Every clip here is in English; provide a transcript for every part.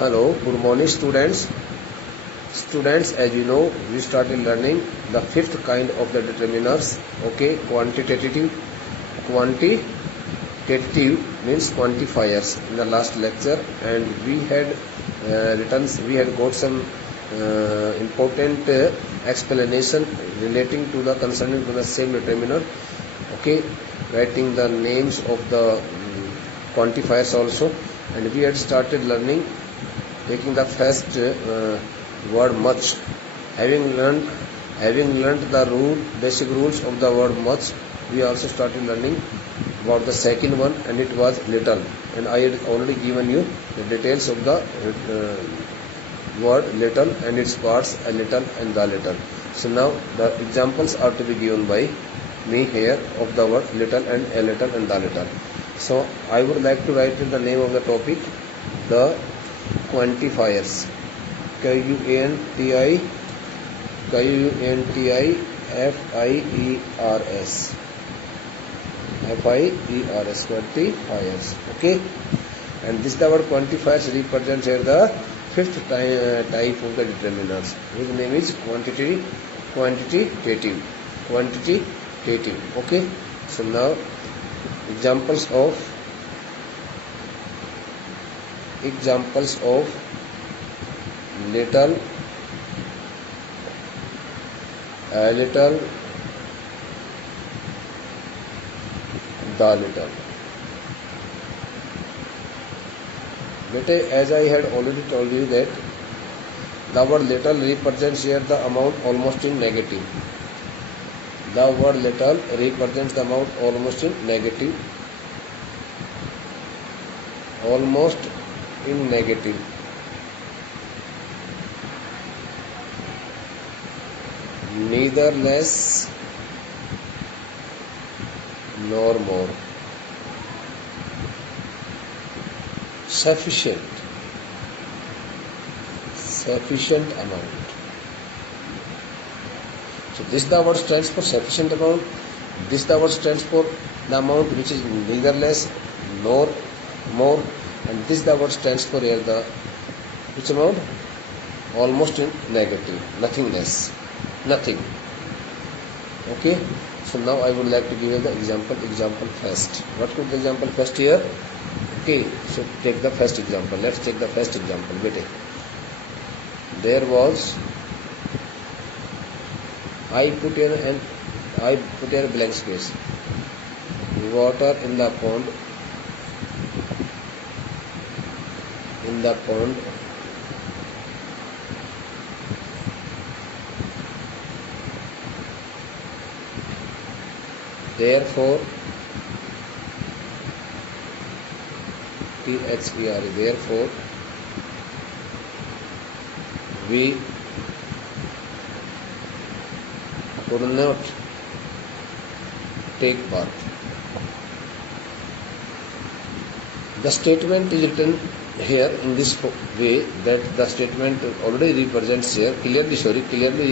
Hello, good morning students. Students, as you know, we started learning the fifth kind of the determiners. Okay, quantitative means quantifiers in the last lecture, and we had got some important explanation relating to the concerning to the same determiner. Okay, writing the names of the quantifiers also, and we had started learning taking the first word much. Having learned the basic rules of the word much, we also started learning about the second one, and it was little, and I had already given you the details of the word little and its parts, a little and the little. So now the examples are to be given by me here of the word little and a little and the little. So I would like to write in the name of the topic the quantifiers. Quantifiers. Quantifiers. Okay, and this the word quantifiers represents here the fifth type of the determiners, whose name is quantitative. Okay, so now examples of little, a little, the little. As I had already told you that the word little represents here the amount almost in negative. The word little represents the amount almost in negative. Almost in negative. Neither less nor more. Sufficient amount. So this the word stands for sufficient amount. This the word stands for the amount which is neither less nor more, and this the word stands for here the which amount? Almost in negative, nothing less, nothing. Okay, so now I would like to give you the example first. What could the example first here? Okay, so take the first example. Let's take the first example. There was, I put here a blank space. Water in the pond. Therefore, therefore, we could not take part. The statement is written here in this way that the statement already represents here clearly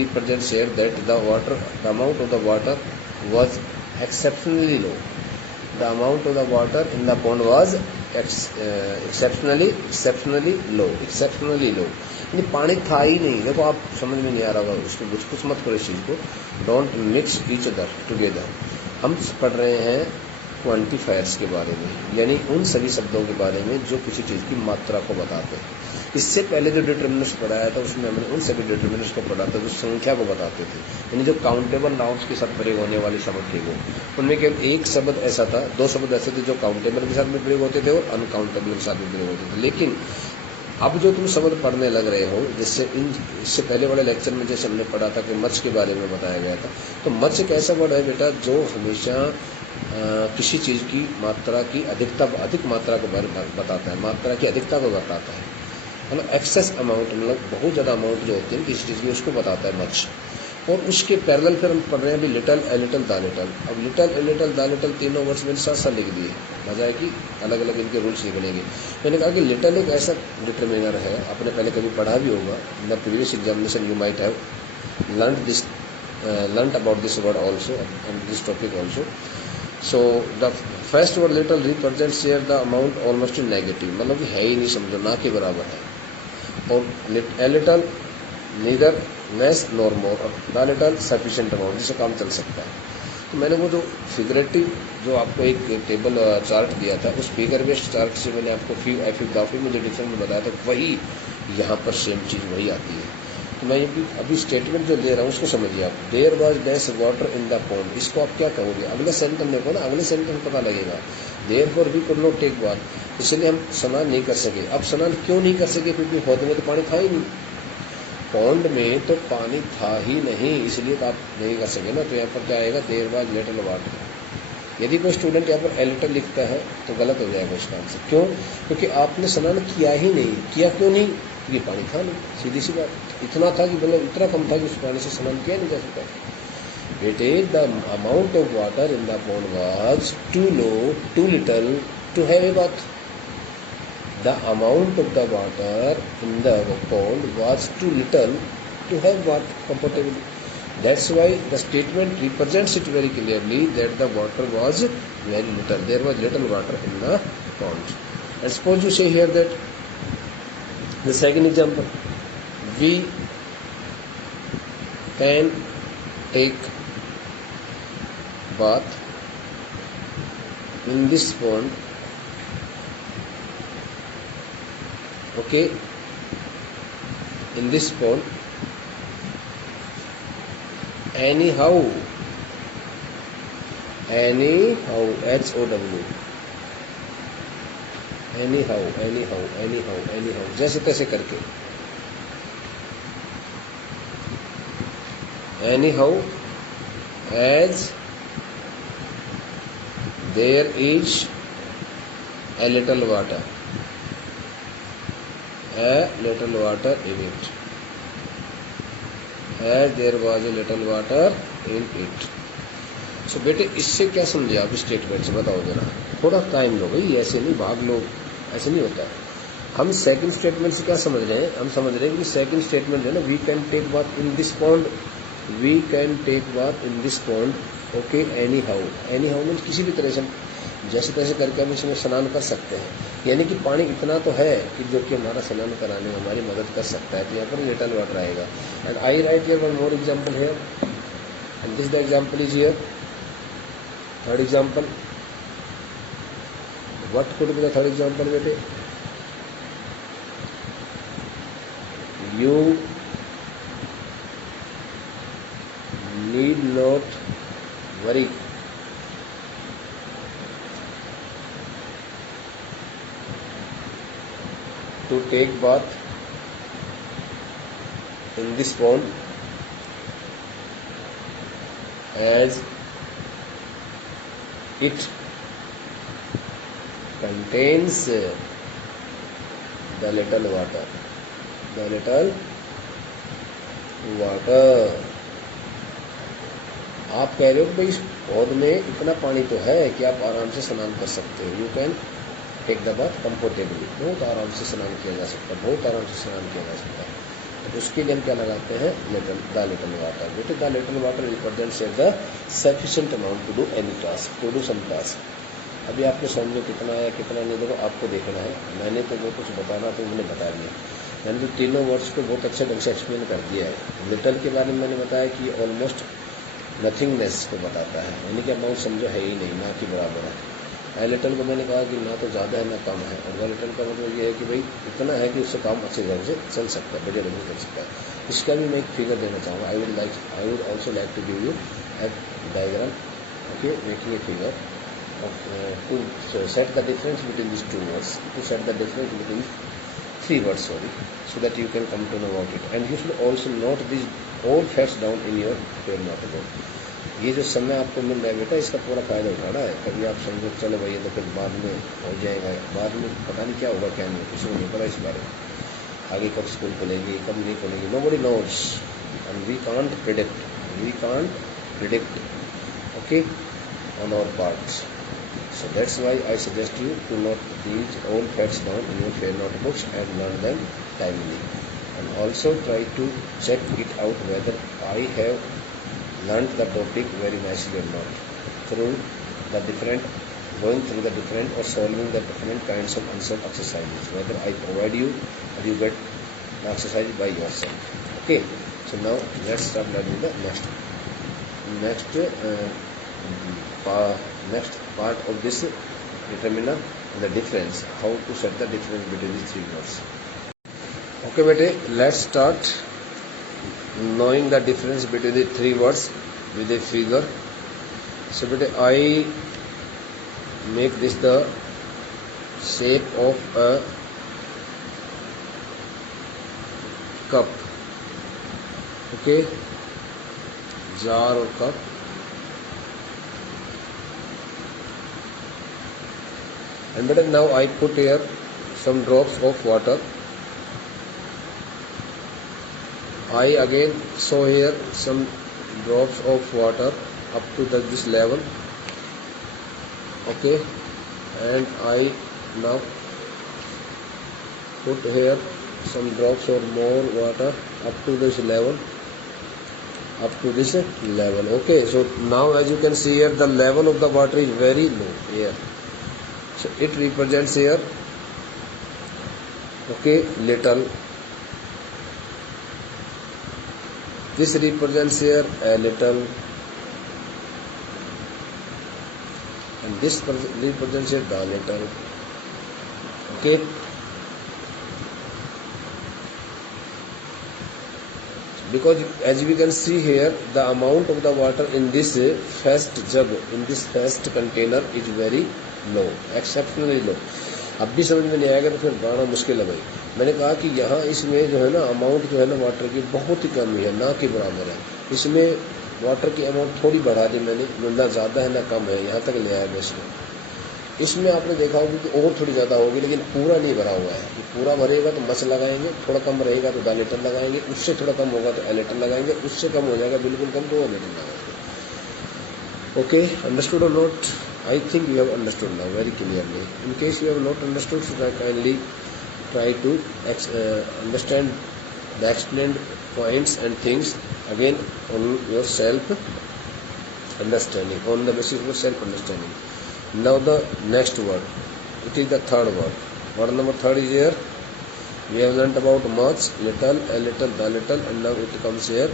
represents here that the amount of the water was exceptionally low. The amount of the water in the pond was exceptionally low. यानी पानी था ही नहीं. देखो आप समझ में नहीं आ रहा होगा, उसको कुछ मत करो इस चीज को. Don't mix each other together. हम पढ़ रहे हैं क्वांटिफायर्स के बारे में, यानी उन सभी शब्दों के बारे में जो किसी चीज की मात्रा को बताते हैं. इससे पहले जो डिटरमिनर्स पढ़ाया था उसमें हमने उन सभी डिटरमिनर्स को पढ़ा था जो संख्या को बताते थे, यानी जो काउंटेबल नाउन्स के साथ प्रयोग होने वाले शब्द थे वो. उनमें केवल एक शब्द ऐसा था, दो शब्द ऐसे थे जो काउंटेबल के साथ में प्रयोग होते थे और अनकाउंटेबल के साथ में प्रयोग होते थे. लेकिन अब जो तुम शब्द पढ़ने लग रहे हो, इससे पहले वाले लेक्चर में जैसे हमने पढ़ा था कि मच के बारे में बताया गया था, तो मच एक ऐसा वर्ड है बेटा जो हमेशा किसी चीज की मात्रा की अधिक मात्रा को बताता है, मात्रा की अधिकता को बताता है. मतलब एक्सेस अमाउंट, मतलब बहुत ज्यादा अमाउंट जो होती है किसी चीज की उसको बताता है मच. और उसके पैरेलल फिर हम पढ़ रहे हैं अभी little, a little, the little. अब little, a little, the little तीनों वर्ड्स मैंने साथ साथ लिख दिए. मजा है कि अलग अलग इनके रूल्स निकलेंगे. मैंने कहा कि लिटल एक ऐसा डिटरमिनर है, आपने पहले कभी पढ़ा भी होगा. In the previous examination you might have learnt about this word also and this topic also. So the first word little represents here the amount almost in negative, मतलब कि है ही नहीं, समझो ना के बराबर है. or a little neither less nor more, the little sufficient amount, जिससे काम चल सकता है। तो मैंने वो जो फिगरेटिव जो आपको एक टेबल चार्ट दिया था, उस फिगर बेस्ड चार्ट से मैंने आपको फिर में जो डिफरेंस बताया था, वही यहाँ पर सेम चीज़ वही आती है। तो मैं ये अभी स्टेटमेंट जो दे रहा हूँ उसको समझिए आप। There was dash water in the pond, इसको आप क्या कहोगे? अगले सेंटेंस देखो ना, अगले सेंटेंस पता लगेगा। Therefore we could not take bath, इसलिए हम स्नान नहीं कर सके। अब स्नान क्यों नहीं कर सके? क्योंकि हौद में तो पानी था ही नहीं, पॉन्ड में तो पानी था ही नहीं, इसलिए तो आप नहीं कर सके ना। तो यहाँ पर क्या आएगा? There was little water. यदि कोई स्टूडेंट यहाँ पर लिटिल लिखता है तो गलत हो जाएगा इसका आंसर। क्यों? क्योंकि आपने स्नान किया ही नहीं। किया क्यों नहीं? क्योंकि पानी था नहीं, सीधी सी बात। इतना था कि मतलब इतना कम था कि उस पानी से स्नान किया नहीं जा सकता। बेटे, the amount of water in the pond was too low, too little to have a bath. The amount of the water in the pond was too little to have bath comfortably. That's why the statement represents it very clearly that the water was very little. There was little water in the pond. And suppose you say here that the second example, we can take bath in this pond. Okay, in this pond anyhow, HOW, anyhow, जैसे तैसे करके, anyhow as there is a little water, a little water in it, as there was a little water in it. So बेटे, इससे क्या समझे आप statement से? बताओ जरा, थोड़ा टाइम लो भाई, ऐसे नहीं भाग लो, ऐसे नहीं होता है। हम सेकंड स्टेटमेंट से क्या समझ रहे हैं? हम समझ रहे हैं कि सेकंड स्टेटमेंट है ना, we can take bath in this pond, we can take bath in this pond. Okay, anyhow means किसी भी तरह से, जैसे तैसे करके हम इसमें स्नान कर सकते हैं। यानी कि पानी इतना तो है कि जो कि हमारा स्नान कराने में हमारी मदद कर सकता है। तो यहाँ पर लिटिल वाटर आएगा। And I write here one more example here, and this the example is here. Third example, what could be the third example बेटे? You need not worry to take bath in this pond, as it contains the little water, आप कह रहे हो कि भाई इस पौध में इतना पानी तो है कि आप आराम से स्नान कर सकते हो। You can take the bath comfortably, बहुत आराम से स्नान किया जा सकता है, बहुत आराम से स्नान किया जा सकता है। तो उसके लिए हम क्या लगाते हैं? The little water. बेटे, the little water represents the sufficient amount to do any task, to do some task. अभी आपको समझ में कितना आया कितना नहीं, देखो आपको देखना है। मैंने तो जो कुछ बताना तो मैंने बता दिया। मैंने तो तीनों वर्ड्स को बहुत अच्छे ढंग से एक्सप्लेन कर दिया है। लिटिल के बारे में मैंने बताया कि ऑलमोस्ट नथिंगनेस को बताता है, यानी कि अमाउंट समझो है ही नहीं, ना कि बराबर है। लिटिल को मैंने कहा कि ना तो ज़्यादा है ना कम है, और लिटिल का मतलब ये है कि भाई इतना है कि उससे काम अच्छे ढंग से चल सकता है, बढ़िया ढंग से चल सकता है। इसका भी मैं एक फिगर देना चाहूँगा। I would also like to give you a diagram, okay, making a figure to set the difference between these two words, to set the difference between three words, so that you can come to know about it. And you should also note these all facts down in your fair notebook. ये जो समय आपको मिल रहा है बेटा, इसका पूरा फायदा उठाना है। कभी आप समझो चलो भाई ये तो फिर बाद में हो जाएगा, बाद में पता नहीं क्या होगा क्या नहीं, किसी को नहीं पता इस बारे में। आगे कब स्कूल खुलेगी कब नहीं खुलेगी, nobody knows, and we can't predict, okay, on our parts. So that's why I suggest you to note these all facts down in your fair notebooks and learn them timely. And also try to check it out whether I have learned the topic very nicely or not through the different or solving the different kinds of unsolved exercises. Whether I provide you or you get the exercise by yourself. Okay, so now let's start learning the next part of this determiner and the difference, how to set the difference between these three words. Okay bete, let's start knowing the difference between the three words with a figure. So bete, I make this the shape of a cup. Okay, jar or cup. And bete, now I put here some drops of water. I again show here some drops of water up to this level. Okay, and I now put here some drops or more water up to this level. Okay, so now as you can see here, the level of the water is very low here. So it represents here, okay, little. This represents here a little, and this represents here the little. Okay, because as we can see here, the amount of the water in this first jug, in this first container is very low, exceptionally low. अब भी समझ में नहीं आएगा तो फिर बनाना मुश्किल है भाई. मैंने कहा कि यहाँ इसमें जो है ना अमाउंट जो है ना वाटर की बहुत ही कमी है, ना कि बराबर है. इसमें वाटर की अमाउंट थोड़ी बढ़ा दी मैंने, ना ज़्यादा है ना कम है, यहाँ तक ले आया मैं इसमें आपने देखा होगा कि और थोड़ी ज़्यादा होगी, लेकिन पूरा नहीं भरा हुआ है. पूरा भरेगा तो मच लगाएंगे, थोड़ा कम रहेगा तो 2 लीटर लगाएंगे, उससे थोड़ा कम होगा तो 1 लीटर लगाएंगे, उससे कम हो जाएगा बिल्कुल कम तो 2 लीटर लगाएंगे. Okay, understood or not? I think you have understood now very clearly. In case you have not understood, so kindly try to understand the explained points and things again on your self understanding, on the basis of self understanding. Now the next word, it is the third word. Word number 3 is here. We have learnt about much, little, a little, the little, and now it comes here.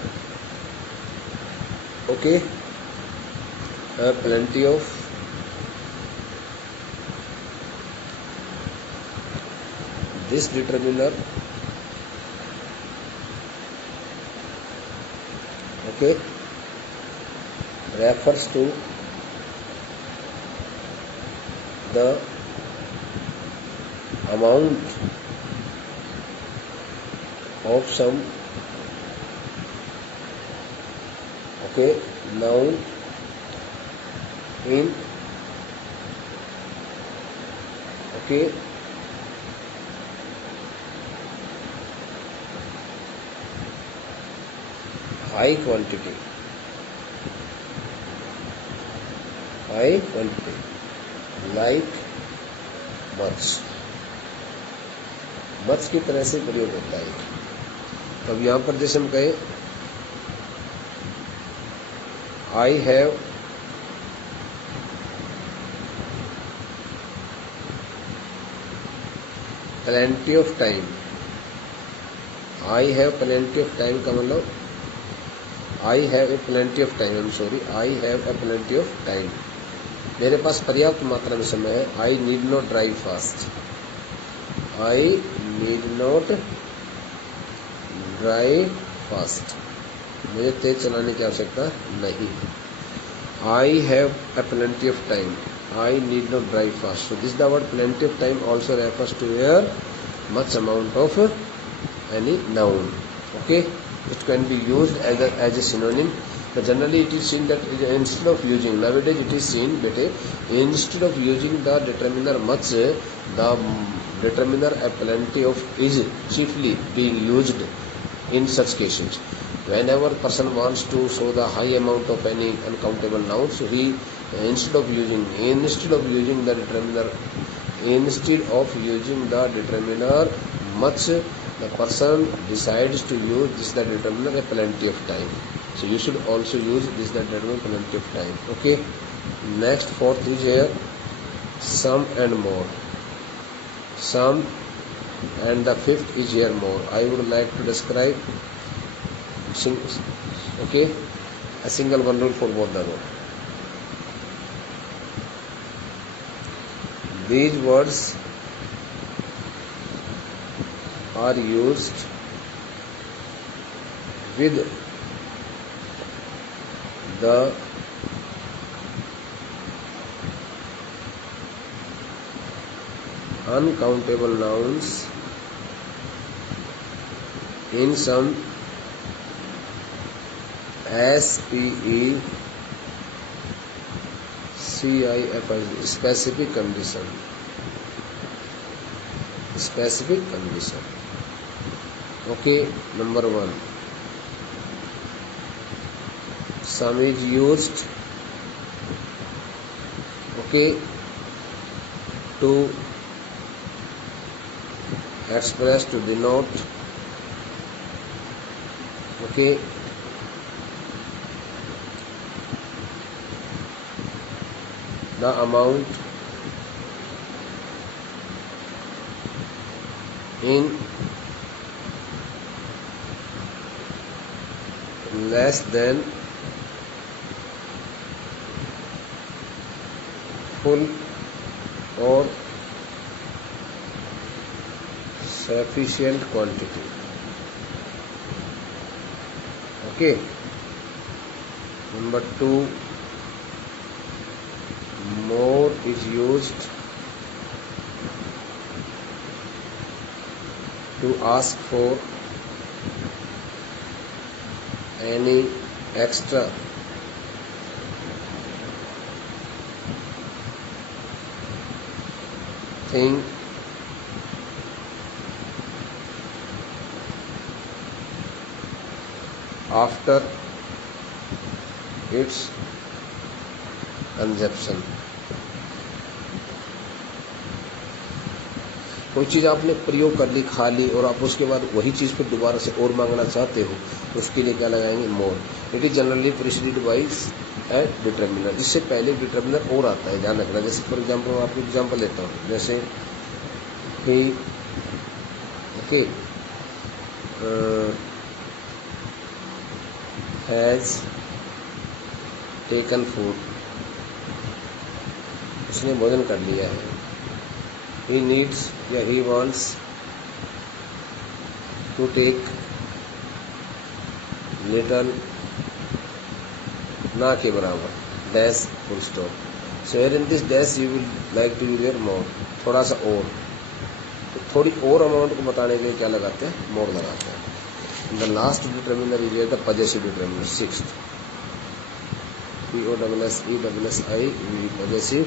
Okay, plenty of, this determiner, okay, refers to the amount of some, okay, noun in, okay, high quantity, like much की तरह से प्रयोग होता है. तब यहाँ पर जैसे हम कहें I have plenty of time. I have plenty of time का मतलब I have a plenty of time. I'm sorry. I have a plenty of time. मेरे पास पर्याप्त मात्रा में समय है. I need not drive fast. I need not drive fast. मुझे तेज चलाने की आवश्यकता नहीं. I have a plenty of time. I need not drive fast. So this is the word plenty of time also refers to here much amount of any noun. Okay, it can be used as a synonym, but generally it is seen that instead of using, nowadays it is seen that instead of using the determiner much, the determiner a plenty of is chiefly being used in such cases. Whenever a person wants to show the high amount of any uncountable noun, so he instead of using the determiner much, the person decides to use this the determiner a plenty of time. So you should also use this the determiner plenty of time. Okay, next fourth is here some and more. Some and the fifth is here more. I would like to describe okay, a single one rule for both the above. These words are used with the uncountable nouns in some SPECIFIC specific condition. Specific condition. Okay, number one. Some is used, okay, to express, to denote, okay, the amount in less than full or sufficient quantity. Okay. Number two, more is used to ask for any extra thing after its consumption. कोई चीज़ आपने प्रयोग कर ली, खा ली, और आप उसके बाद वही चीज़ फिर दोबारा से और मांगना चाहते हो, तो उसके लिए क्या लगाएंगे? More. It is generally preceded by a determiner. इससे पहले डिटर्मिनर और आता है, ध्यान रखना. जैसे फॉर एग्जांपल मैं आपको एग्जांपल लेता हूँ, जैसे ही ओके हैज टेकन फूड, उसने भोजन कर लिया है. he needs या he wants to take little, ना के बराबर, dash full stop. So here in this dash you will like to use your more, थोड़ा सा और, तो थोड़ी और अमाउंट को बताने के लिए क्या लगाते हैं? मोर लगाते हैं. The last determiner is here the possessive determiner, sixth. POSSESSI possessive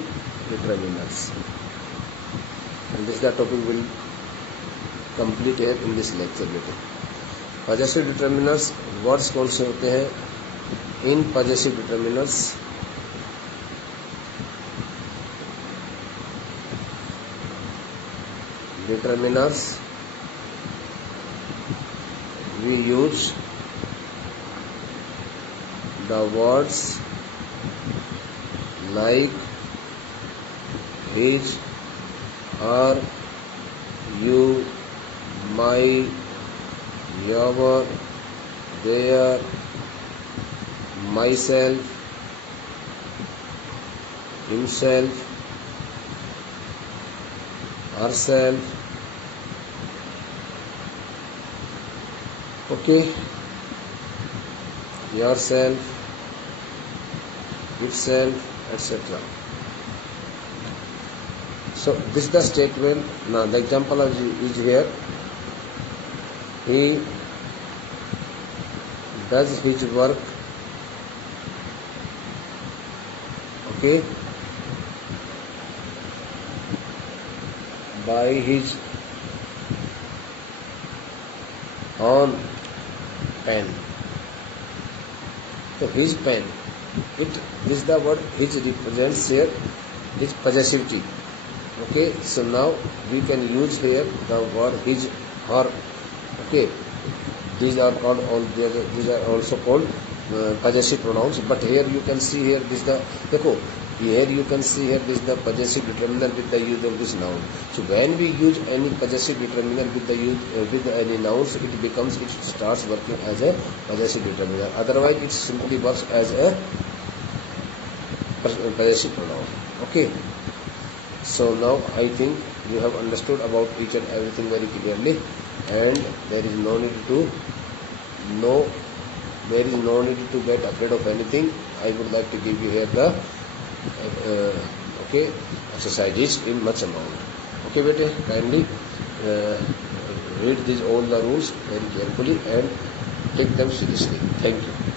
determiners. And this the topic will complete here in this lecture. Possessive determiners words कौन से होते हैं? In possessive determiners we use the words like his, her, you, my, your, their, myself, himself, herself. Okay, yourself, itself, etc. So this is the statement. Now the example is here. He does his work, okay, by his own pen. So his pen, this is the word his represents here his possessivity. Okay, so now we can use here the word his, her. Okay, these are called these are also called possessive pronouns. But here you can see here this the देखो Here you can see here this is the possessive determiner with the use of this noun. So when we use any possessive determiner with the use with any nouns, it starts working as a possessive determiner. Otherwise, it simply works as a possessive pronoun. Okay. So now I think you have understood about each and everything very clearly, and there is no need to get afraid of anything. I would like to give you here the exercises in much amount. Okay, bete, kindly read these all the rules very carefully and take them seriously. Thank you.